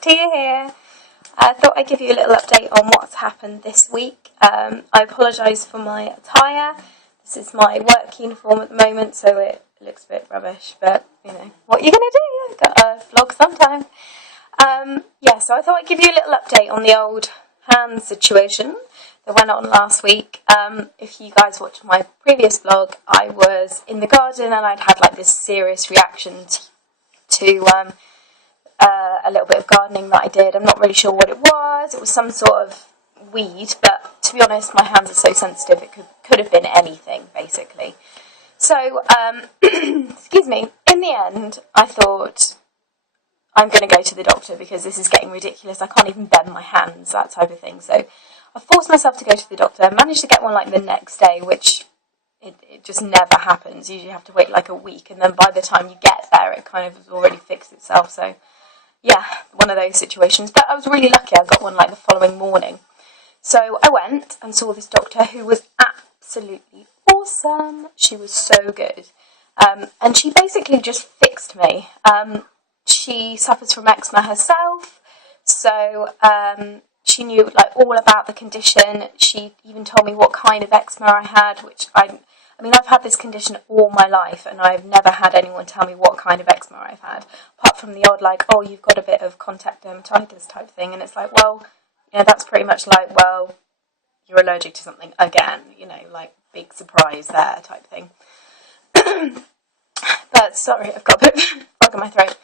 Tia here. I thought I'd give you a little update on what's happened this week. I apologise for my attire. This is my work uniform at the moment, so it looks a bit rubbish, but, you know, what are you going to do? I've got to vlog sometime. So I thought I'd give you a little update on the old hand situation that went on last week. If you guys watched my previous vlog, I was in the garden and I'd had like this serious reaction to a little bit of gardening that I did. I'm not really sure what it was. It was some sort of weed, but to be honest, my hands are so sensitive it could have been anything, basically. So, excuse me, in the end, I thought I'm going to go to the doctor because this is getting ridiculous. I can't even bend my hands, that type of thing. So I forced myself to go to the doctor. I managed to get one like the next day, which it just never happens. You usually have to wait like a week, and then by the time you get there, it kind of has already fixed itself. So yeah, one of those situations. But I was really lucky. I got one like the following morning. So I went and saw this doctor who was absolutely awesome. She was so good. And she basically just fixed me. She suffers from eczema herself. So she knew like all about the condition. She even told me what kind of eczema I had, which I mean, I've had this condition all my life, and I've never had anyone tell me what kind of eczema I've had, apart from the odd, like, oh, you've got a bit of contact dermatitis type thing, and it's like, well, you know, that's pretty much like, well, you're allergic to something again, you know, like, big surprise there type thing. But, sorry, I've got a bit of a frog in my throat.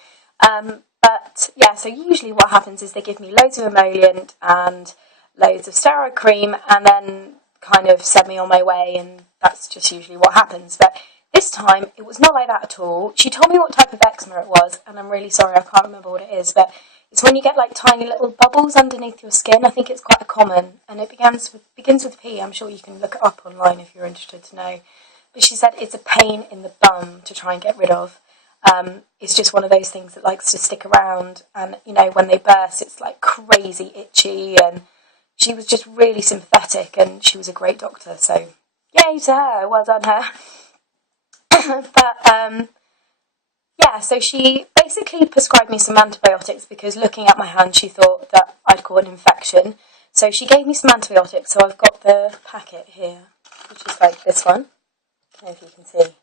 But, yeah, so usually what happens is they give me loads of emollient and loads of steroid cream, and then kind of send me on my way, and that's just usually what happens. But this time it was not like that at all. She told me what type of eczema it was, and I'm really sorry, I can't remember what it is, but it's when you get like tiny little bubbles underneath your skin. I think it's quite common, and it begins with P. I'm sure you can look it up online if you're interested to know. But she said it's a pain in the bum to try and get rid of. It's just one of those things that likes to stick around, and you know, when they burst, it's like crazy itchy. And she was just really sympathetic, and she was a great doctor, so yay to her, well done her. But, yeah, so she basically prescribed me some antibiotics because looking at my hand, she thought that I'd got an infection. So she gave me some antibiotics, so I've got the packet here, which is like this one. I don't know if you can see.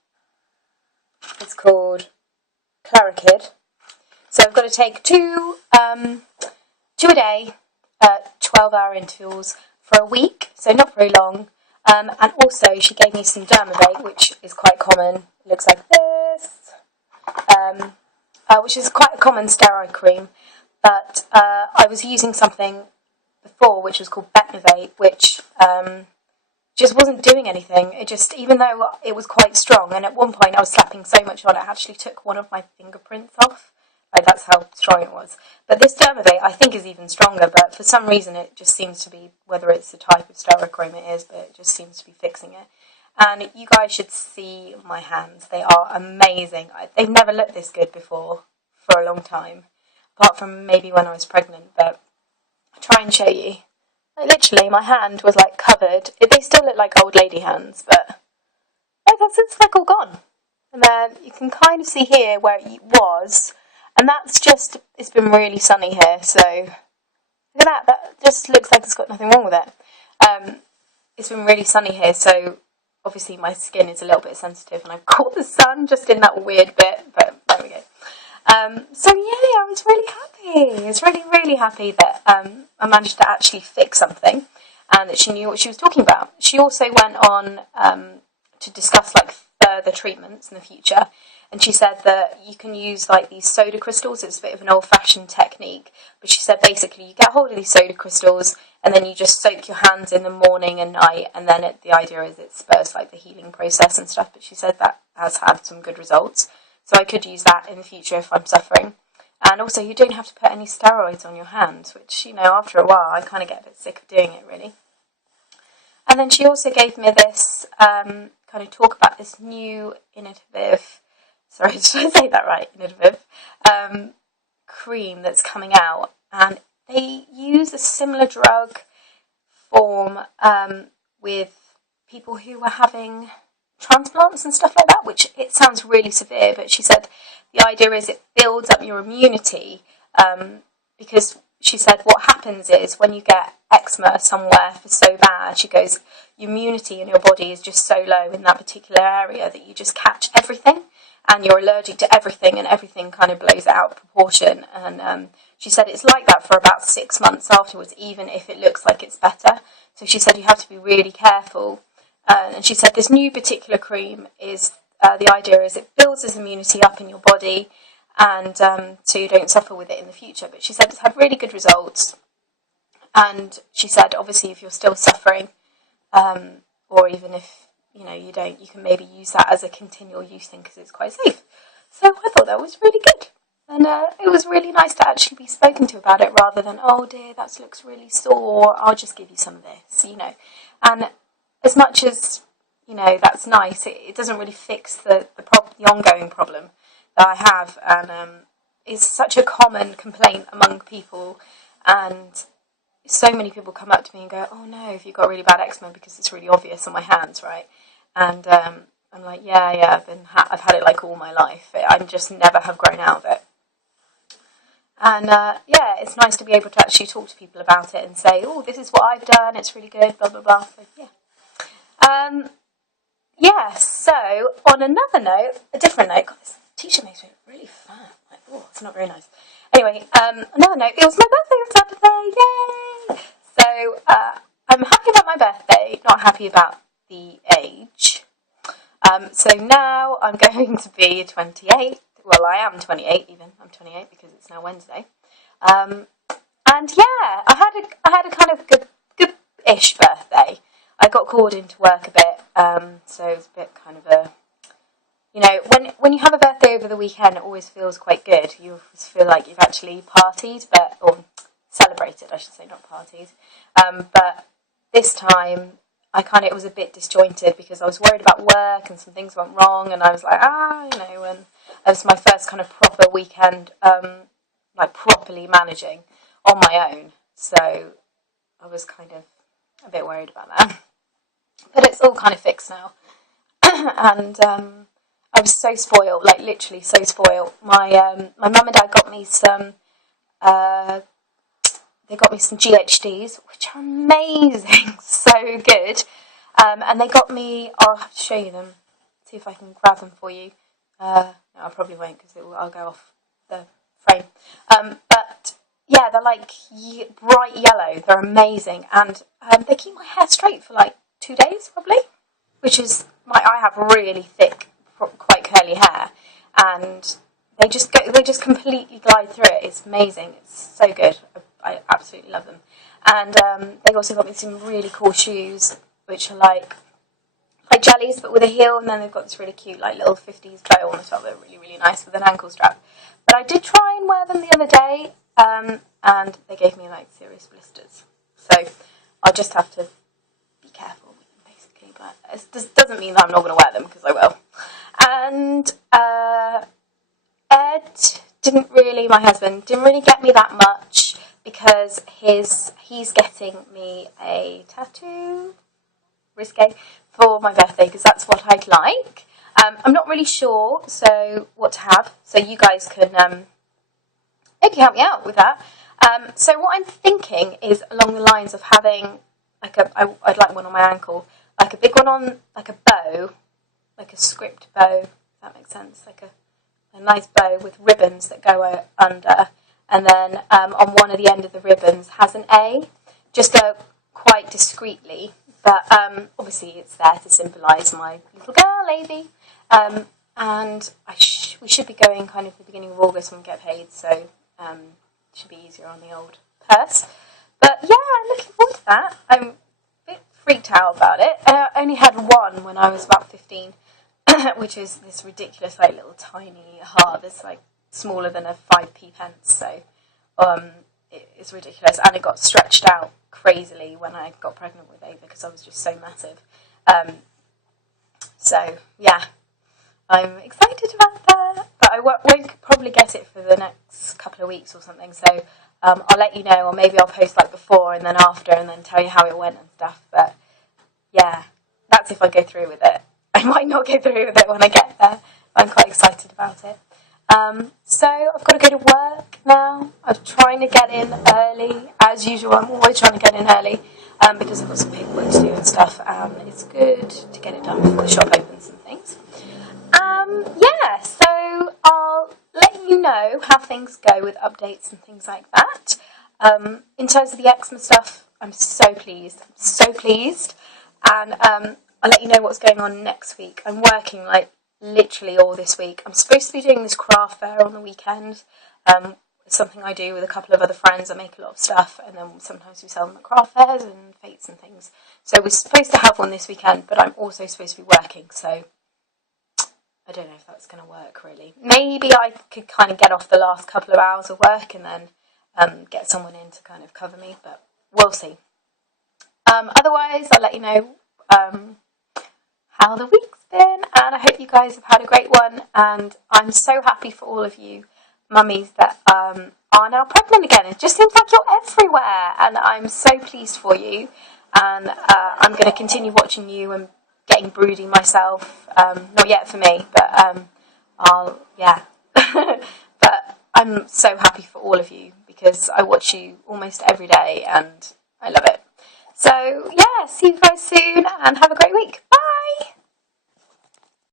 It's called Clarikid. So I've got to take two a day, 12-hour intervals for a week, so not very long. And also she gave me some Dermavate, which is quite common. It looks like this, which is quite a common steroid cream. But I was using something before, which was called Betnovate, which just wasn't doing anything. It just, even though it was quite strong, and at one point I was slapping so much on it, I actually took one of my fingerprints off. Like, that's how strong it was. But this Dermavate, I think, is even stronger, but for some reason it just seems to be, whether it's the type of steroid cream it is, but it just seems to be fixing it. And you guys should see my hands. They are amazing. They've never looked this good before for a long time, apart from maybe when I was pregnant, but I'll try and show you. Like, literally, my hand was, like, covered. They still look like old lady hands, but it's, like, all gone. And then you can kind of see here where it was. And that's just, it's been really sunny here, so look at that just looks like it's got nothing wrong with it. It's been really sunny here, so obviously my skin is a little bit sensitive, and I've caught the sun just in that weird bit, but there we go. So yeah, I was really happy. I was really, really happy that I managed to actually fix something, and that she knew what she was talking about. She also went on to discuss like further treatments in the future. And she said that you can use like these soda crystals. It's a bit of an old-fashioned technique. But she said basically you get hold of these soda crystals and then you just soak your hands in the morning and night. And then the idea is it spurs like the healing process and stuff. But she said that has had some good results. So I could use that in the future if I'm suffering. And also you don't have to put any steroids on your hands, which, you know, after a while I kind of get a bit sick of doing it, really. And then she also gave me this kind of talk about this new innovative... Sorry, did I say that right? Innovative cream that's coming out, and they use a similar drug form with people who were having transplants and stuff like that, which it sounds really severe, but she said the idea is it builds up your immunity because she said what happens is when you get eczema somewhere for so bad, she goes, your immunity in your body is just so low in that particular area that you just catch everything and you're allergic to everything, and everything kind of blows out of proportion. And she said it's like that for about 6 months afterwards, even if it looks like it's better. So she said you have to be really careful. And she said this new particular cream is, the idea is it builds this immunity up in your body, and so you don't suffer with it in the future. But she said it's had really good results. And she said, obviously, if you're still suffering, or even if you don't, you can maybe use that as a continual use thing because it's quite safe. So I thought that was really good. And it was really nice to actually be spoken to about it, rather than, oh dear, that looks really sore, I'll just give you some of this, And as much as, that's nice, it doesn't really fix the ongoing problem that I have. And it's such a common complaint among people. And so many people come up to me and go, oh no, have you got really bad eczema, because it's really obvious on my hands, right? And I'm like, yeah, I've had it like all my life. I just never have grown out of it. And it's nice to be able to actually talk to people about it and say, oh, this is what I've done, it's really good, blah, blah, blah. So, so on another note, a different note, God, this t-shirt makes me really fat. Like, oh, it's not very nice. Anyway, another note, it was my birthday on Saturday, yay! So I'm happy about my birthday, not happy about the age. So now I'm going to be 28. Well, I am 28 even. I'm 28 because it's now Wednesday. And yeah, I had a kind of good-ish birthday. I got called into work a bit, so it was a bit kind of a, when you have a birthday over the weekend, it always feels quite good. You always feel like you've actually partied, or celebrated, I should say, not partied. But this time, it was a bit disjointed because I was worried about work and some things went wrong, and I was like, and it was my first kind of proper weekend, properly managing on my own. So I was kind of a bit worried about that. But it's all kind of fixed now. And I was so spoiled, like literally so spoiled. My mum and dad got me some, some GHDs, which are amazing, so good. And they got me, I'll have to show you them, see if I can grab them for you. No, I probably won't because I'll go off the frame. But yeah, they're like bright yellow, they're amazing. And they keep my hair straight for like 2 days probably, which is, I have really thick, quite curly hair. And they just completely glide through it. It's amazing. It's so good. I absolutely love them. And they also got me some really cool shoes, which are like jellies but with a heel, and then they've got this really cute like little 50s bow on the top. They're really, really nice with an ankle strap. But I did try and wear them the other day, and they gave me like serious blisters. So I'll just have to be careful with them basically. But it doesn't mean that I'm not going to wear them, because I will. And Ed, my husband, didn't really get me that much, because he's getting me a tattoo, risque, for my birthday, because that's what I'd like. I'm not really sure what to have, so you guys can maybe help me out with that. So what I'm thinking is along the lines of having I'd like one on my ankle, like a big one on like a bow, like a script bow, if that makes sense, like a nice bow with ribbons that go under, and then on one of the end of the ribbons has an A, just quite discreetly, but obviously it's there to symbolise my little girl, lady, and we should be going kind of the beginning of August when we get paid, so it should be easier on the old purse. But yeah, I'm looking forward to that. I'm a bit freaked out about it. I only had one when I was about 15, which is this ridiculous like little tiny heart that's like smaller than a 5p pence, so it's ridiculous, and it got stretched out crazily when I got pregnant with Ava because I was just so massive. So yeah, I'm excited about that, but I won't probably get it for the next couple of weeks or something, so I'll let you know, or maybe I'll post like before and then after and then tell you how it went and stuff. But yeah, that's if I go through with it. I might not go through with it when I get there. I'm quite excited about it. So I've got to go to work now. I'm trying to get in early. As usual, I'm always trying to get in early because I've got some paperwork to do and stuff. It's good to get it done before the shop opens and things. Yeah, so I'll let you know how things go with updates and things like that. In terms of the eczema stuff, I'm so pleased. And I'll let you know what's going on next week. I'm working like literally all this week. I'm supposed to be doing this craft fair on the weekend. It's something I do with a couple of other friends. I make a lot of stuff, and then sometimes we sell them at craft fairs and fetes and things. So we're supposed to have one this weekend, but I'm also supposed to be working, so I don't know if that's going to work, really. Maybe I could kind of get off the last couple of hours of work and then get someone in to kind of cover me, but we'll see. Otherwise, I'll let you know how the week's been, and I hope you guys have had a great one, and I'm so happy for all of you mummies that are now pregnant again. It just seems like you're everywhere, and I'm so pleased for you, and I'm going to continue watching you and getting broody myself. Not yet for me, but but I'm so happy for all of you because I watch you almost every day and I love it. So yeah, see you guys soon and have a great week. Bye!